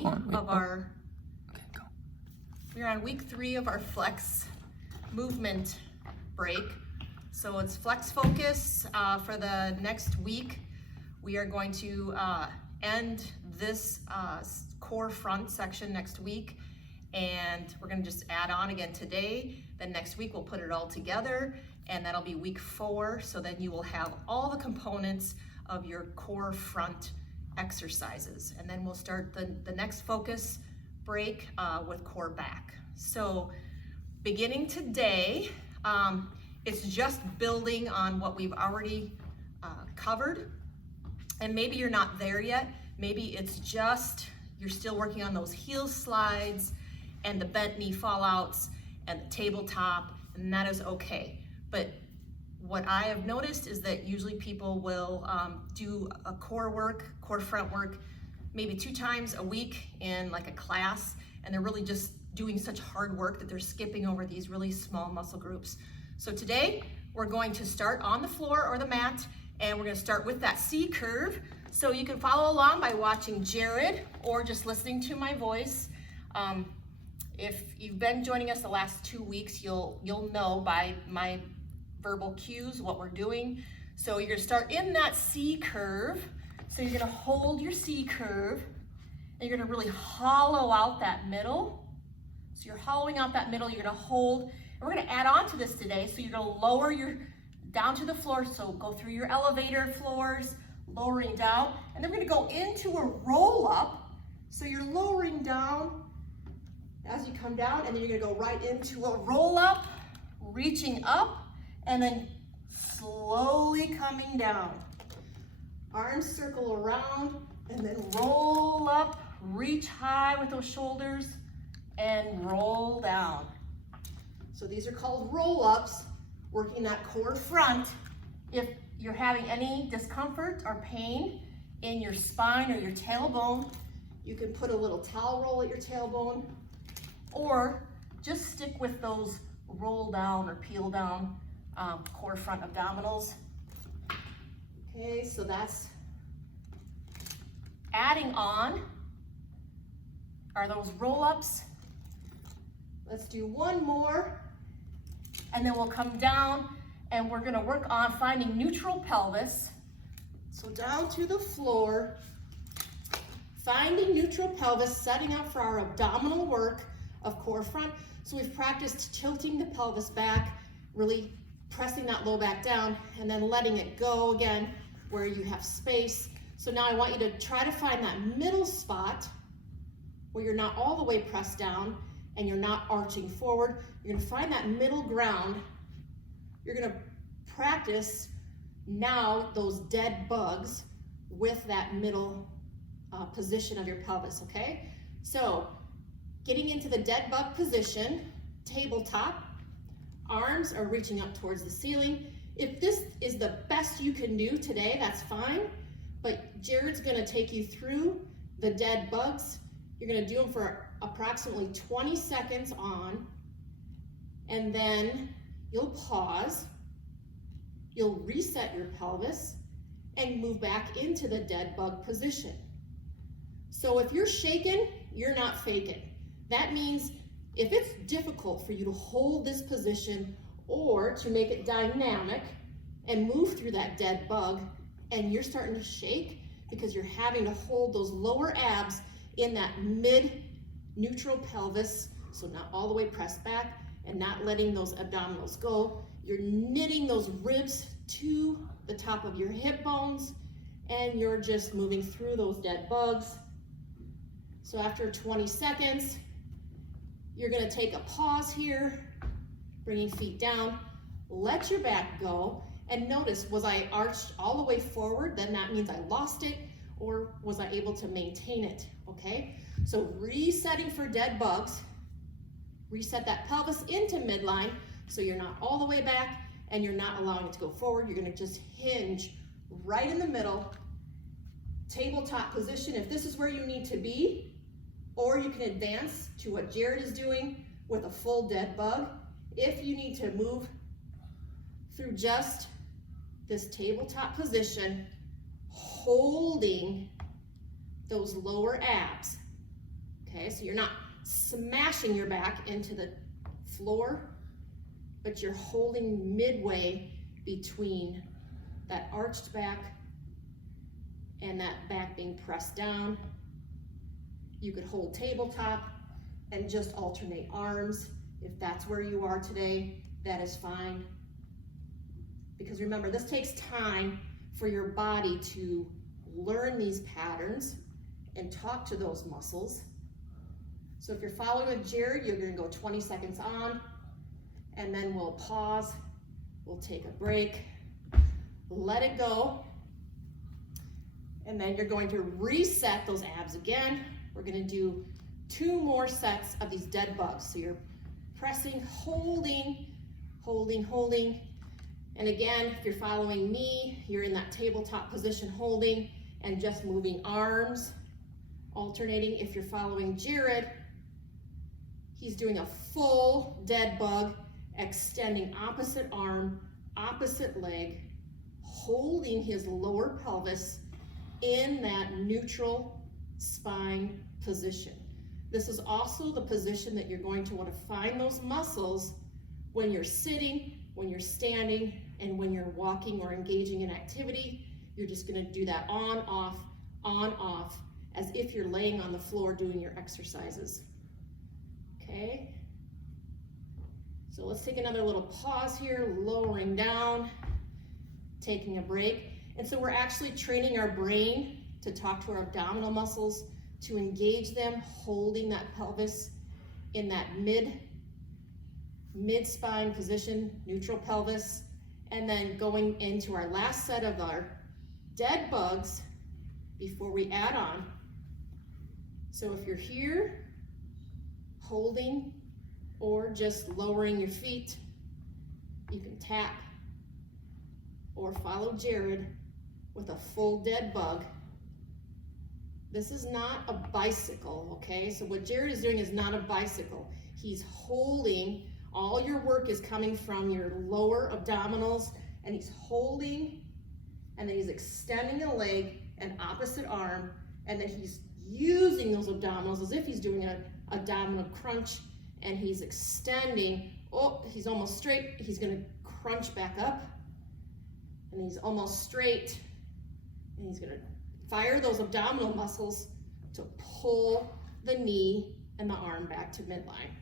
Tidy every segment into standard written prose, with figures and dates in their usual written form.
3 of our we're on week 3 of our flex movement break. So it's flex focus for the next week. We are going to end this core front section next week, and we're going to just add on again today. Then next week we'll put it all together, and that'll be week 4. So then you will have all the components of your core front exercises, and then we'll start the next focus break with core back. So beginning today, it's just building on what we've already covered, and maybe you're not there yet. Maybe it's just you're still working on those heel slides and the bent knee fallouts and the tabletop, and that is okay. But what I have noticed is that usually people will do a core front work, maybe 2 times a week in like a class, and they're really just doing such hard work that they're skipping over these really small muscle groups. So today we're going to start on the floor or the mat, and we're going to start with that C curve. So you can follow along by watching Jared or just listening to my voice. If you've been joining us the last 2 weeks, you'll know by my verbal cues what we're doing. So you're gonna start in that C curve. So you're gonna hold your C curve, and you're gonna really hollow out that middle. So you're hollowing out that middle, you're gonna hold, and we're gonna add on to this today. So you're gonna lower your, down to the floor. So go through your elevator floors, lowering down, and then we're gonna go into a roll up. So you're lowering down as you come down, and then you're gonna go right into a roll up, reaching up, and then slowly coming down. Arms circle around, and then roll up, reach high with those shoulders, and roll down. So these are called roll-ups, working that core front. If you're having any discomfort or pain in your spine or your tailbone, you can put a little towel roll at your tailbone, or just stick with those roll down or peel down core front abdominals. Okay, so that's adding on are those roll-ups. Let's do one more, and then we'll come down, and we're gonna work on finding neutral pelvis. So down to the floor, finding neutral pelvis, setting up for our abdominal work of core front. So we've practiced tilting the pelvis back, really pressing that low back down, and then letting it go again where you have space. So now I want you to try to find that middle spot where you're not all the way pressed down and you're not arching forward. You're gonna find that middle ground. You're gonna practice now those dead bugs with that middle position of your pelvis, okay? So getting into the dead bug position, tabletop, arms are reaching up towards the ceiling. If this is the best you can do today, that's fine, but Jared's gonna take you through the dead bugs. You're gonna do them for approximately 20 seconds on, and then you'll pause, you'll reset your pelvis, and move back into the dead bug position. So if you're shaking, you're not faking. That means if it's difficult for you to hold this position or to make it dynamic and move through that dead bug, and you're starting to shake because you're having to hold those lower abs in that mid neutral pelvis, so not all the way pressed back and not letting those abdominals go, you're knitting those ribs to the top of your hip bones, and you're just moving through those dead bugs. So after 20 seconds, you're gonna take a pause here, bringing feet down, let your back go, and notice, was I arched all the way forward? Then that means I lost it, or was I able to maintain it, okay? So resetting for dead bugs, reset that pelvis into midline, so you're not all the way back, and you're not allowing it to go forward. You're gonna just hinge right in the middle, tabletop position if this is where you need to be, or you can advance to what Jared is doing with a full dead bug. If you need to move through just this tabletop position, holding those lower abs. So you're not smashing your back into the floor, but you're holding midway between that arched back and that back being pressed down. You could hold tabletop and just alternate arms. If that's where you are today, that is fine. Because remember, this takes time for your body to learn these patterns and talk to those muscles. So if you're following with Jared, you're gonna go 20 seconds on, and then we'll pause, we'll take a break, let it go, and then you're going to reset those abs again. We're gonna do 2 more sets of these dead bugs. So you're pressing, holding, holding, holding. And again, if you're following me, you're in that tabletop position holding and just moving arms, alternating. If you're following Jared, he's doing a full dead bug, extending opposite arm, opposite leg, holding his lower pelvis in that neutral spine position. This is also the position that you're going to want to find those muscles when you're sitting, when you're standing, and when you're walking or engaging in activity. You're just going to do that on, off, as if you're laying on the floor doing your exercises. Okay? So let's take another little pause here, lowering down, taking a break. And so we're actually training our brain to talk to our abdominal muscles, to engage them, holding that pelvis in that mid-spine position, neutral pelvis, and then going into our last set of our dead bugs before we add on. So if you're here, holding, or just lowering your feet, you can tap or follow Jared with a full dead bug. This is not a bicycle, okay? So what Jared is doing is not a bicycle. He's holding, all your work is coming from your lower abdominals, and he's holding, and then he's extending the leg and opposite arm, and then he's using those abdominals as if he's doing an abdominal crunch, and he's extending. Oh, he's almost straight. He's gonna crunch back up, and he's almost straight, and he's gonna fire those abdominal muscles to pull the knee and the arm back to midline.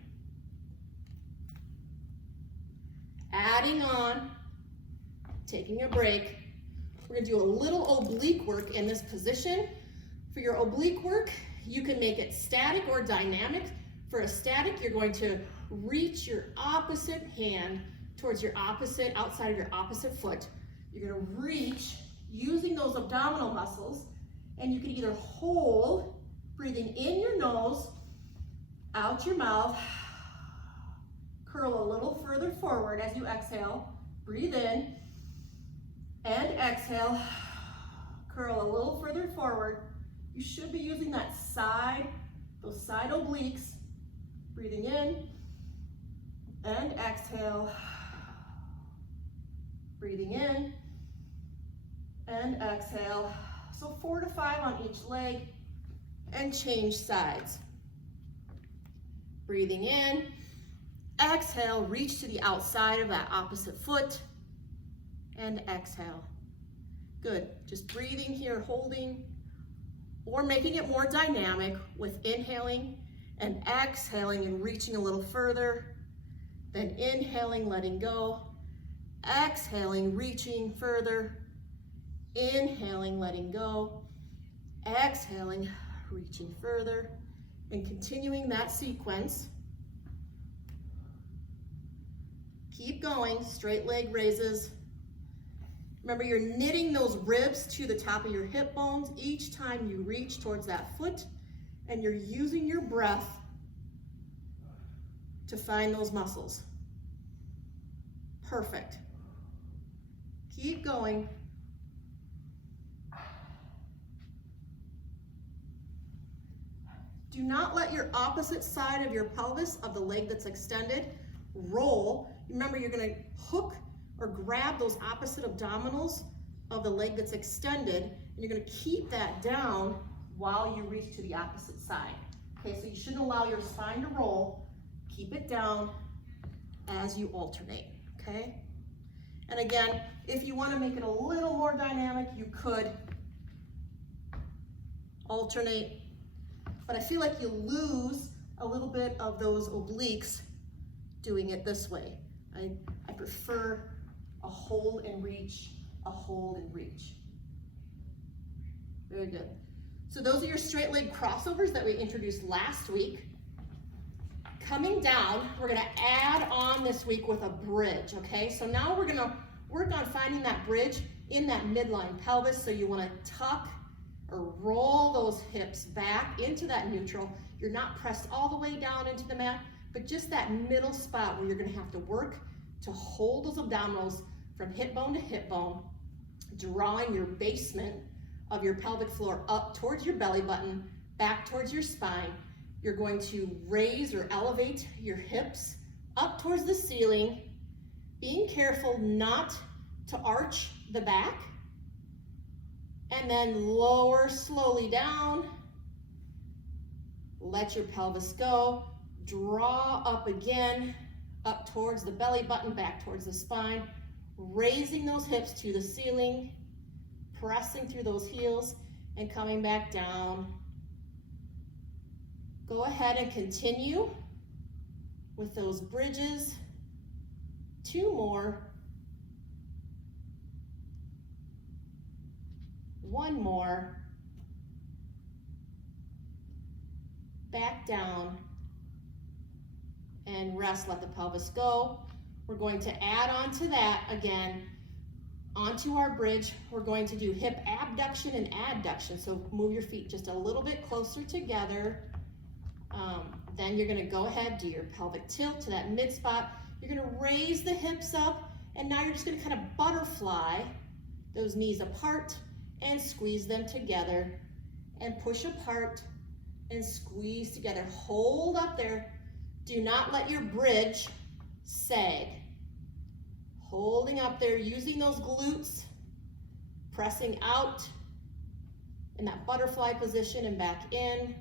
Adding on, taking a break. We're gonna do a little oblique work in this position. For your oblique work, you can make it static or dynamic. For a static, you're going to reach your opposite hand towards your opposite, outside of your opposite foot. You're gonna reach using those abdominal muscles, and you can either hold, breathing in your nose, out your mouth, curl a little further forward as you exhale, breathe in, and exhale, curl a little further forward. You should be using that side, those side obliques, breathing in, and exhale, breathing in, and exhale. So 4 to 5 on each leg, and change sides. Breathing in, exhale, reach to the outside of that opposite foot, and exhale. Good, just breathing here, holding, or making it more dynamic with inhaling and exhaling and reaching a little further, then inhaling, letting go, exhaling, reaching further, inhaling, letting go, exhaling, reaching further, and continuing that sequence. Keep going, straight leg raises. Remember, you're knitting those ribs to the top of your hip bones each time you reach towards that foot, and you're using your breath to find those muscles. Perfect. Keep going. Do not let your opposite side of your pelvis, of the leg that's extended, roll. Remember, you're gonna hook or grab those opposite abdominals of the leg that's extended, and you're gonna keep that down while you reach to the opposite side. Okay, so you shouldn't allow your spine to roll. Keep it down as you alternate, okay? And again, if you want to make it a little more dynamic, you could alternate, but I feel like you lose a little bit of those obliques doing it this way. I prefer a hold and reach, a hold and reach. Very good. So those are your straight leg crossovers that we introduced last week. Coming down, we're gonna add on this week with a bridge, okay? So now we're gonna work on finding that bridge in that midline pelvis. So you wanna tuck or roll those hips back into that neutral. You're not pressed all the way down into the mat, but just that middle spot where you're gonna have to work to hold those abdominals from hip bone to hip bone, drawing your basement of your pelvic floor up towards your belly button, back towards your spine. You're going to raise or elevate your hips up towards the ceiling, being careful not to arch the back, and then lower slowly down. Let your pelvis go. Draw up again, up towards the belly button, back towards the spine, raising those hips to the ceiling, pressing through those heels, and coming back down. Go ahead and continue with those bridges. 2 more. 1 more. Back down and rest, let the pelvis go. We're going to add on to that again, onto our bridge. We're going to do hip abduction and adduction. So move your feet just a little bit closer together. Then you're gonna go ahead, do your pelvic tilt to that mid spot. You're gonna raise the hips up, and now you're just gonna kind of butterfly those knees apart and squeeze them together and push apart and squeeze together. Hold up there. Do not let your bridge sag. Holding up there, using those glutes, pressing out in that butterfly position and back in.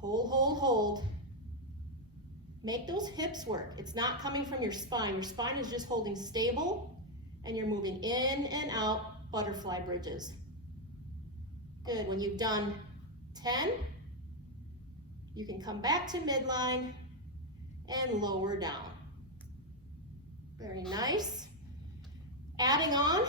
Hold, hold, hold. Make those hips work. It's not coming from your spine. Your spine is just holding stable, and you're moving in and out, butterfly bridges. Good. When you've done 10, you can come back to midline and lower down. Very nice. Adding on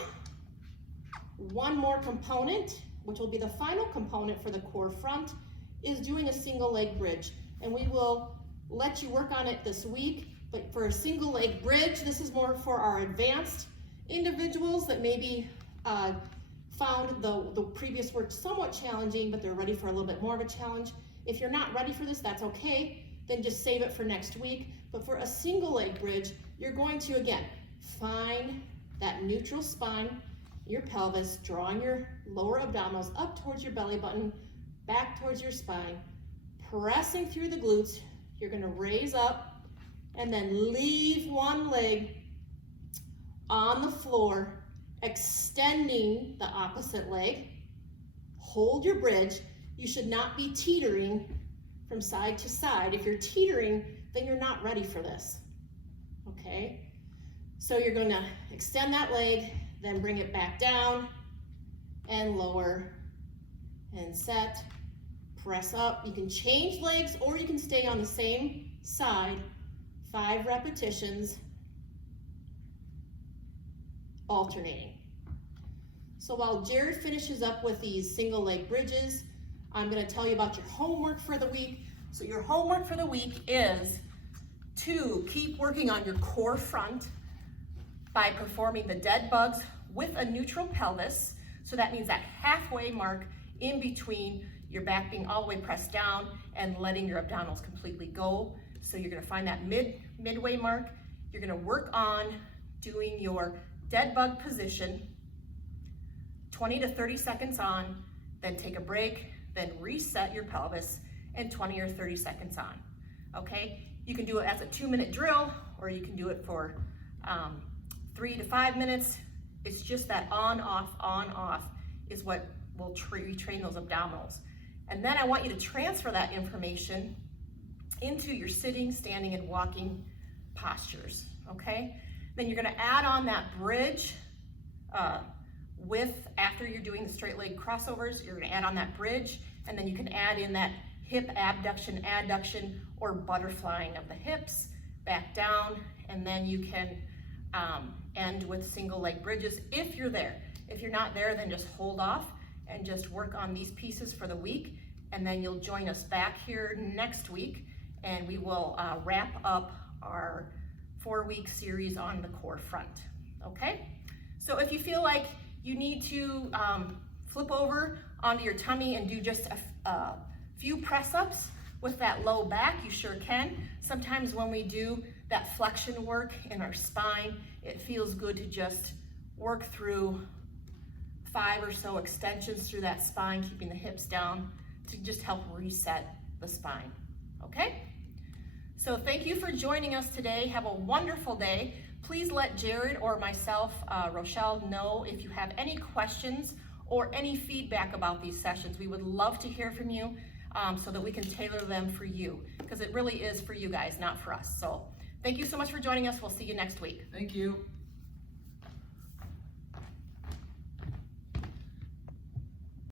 1 more component, which will be the final component for the core front, is doing a single leg bridge. And we will let you work on it this week, but for a single leg bridge, this is more for our advanced individuals that maybe found the previous work somewhat challenging, but they're ready for a little bit more of a challenge. If you're not ready for this, that's okay. Then just save it for next week. But for a single leg bridge, you're going to, again, find that neutral spine, your pelvis, drawing your lower abdominals up towards your belly button, back towards your spine, pressing through the glutes. You're gonna raise up and then leave one leg on the floor, extending the opposite leg. Hold your bridge. You should not be teetering from side to side. If you're teetering, then you're not ready for this, okay? So you're gonna extend that leg, then bring it back down and lower and set, press up. You can change legs or you can stay on the same side. 5 repetitions, alternating. So while Jared finishes up with these single leg bridges, I'm gonna tell you about your homework for the week. So your homework for the week is to keep working on your core front by performing the dead bugs with a neutral pelvis. So that means that halfway mark in between your back being all the way pressed down and letting your abdominals completely go. So you're gonna find that midway mark. You're gonna work on doing your dead bug position, 20 to 30 seconds on, then take a break, then reset your pelvis, and 20 or 30 seconds on, okay? You can do it as a 2-minute drill, or you can do it for 3 to 5 minutes. It's just that on, off is what will retrain those abdominals. And then I want you to transfer that information into your sitting, standing, and walking postures, okay? Then you're gonna add on that bridge after you're doing the straight leg crossovers, you're gonna add on that bridge, and then you can add in that hip abduction, adduction, or butterflying of the hips, back down, and then you can end with single leg bridges if you're there. If you're not there, then just hold off and just work on these pieces for the week, and then you'll join us back here next week, and we will wrap up our 4-week series on the core front, okay? So if you feel like you need to flip over onto your tummy and do just a few press-ups with that low back, you sure can. Sometimes when we do that flexion work in our spine, it feels good to just work through 5 or so extensions through that spine, keeping the hips down to just help reset the spine, okay? So thank you for joining us today. Have a wonderful day. Please let Jared or myself, Rochelle, know if you have any questions or any feedback about these sessions. We would love to hear from you so that we can tailor them for you, because it really is for you guys, not for us. So thank you so much for joining us. We'll see you next week. Thank you.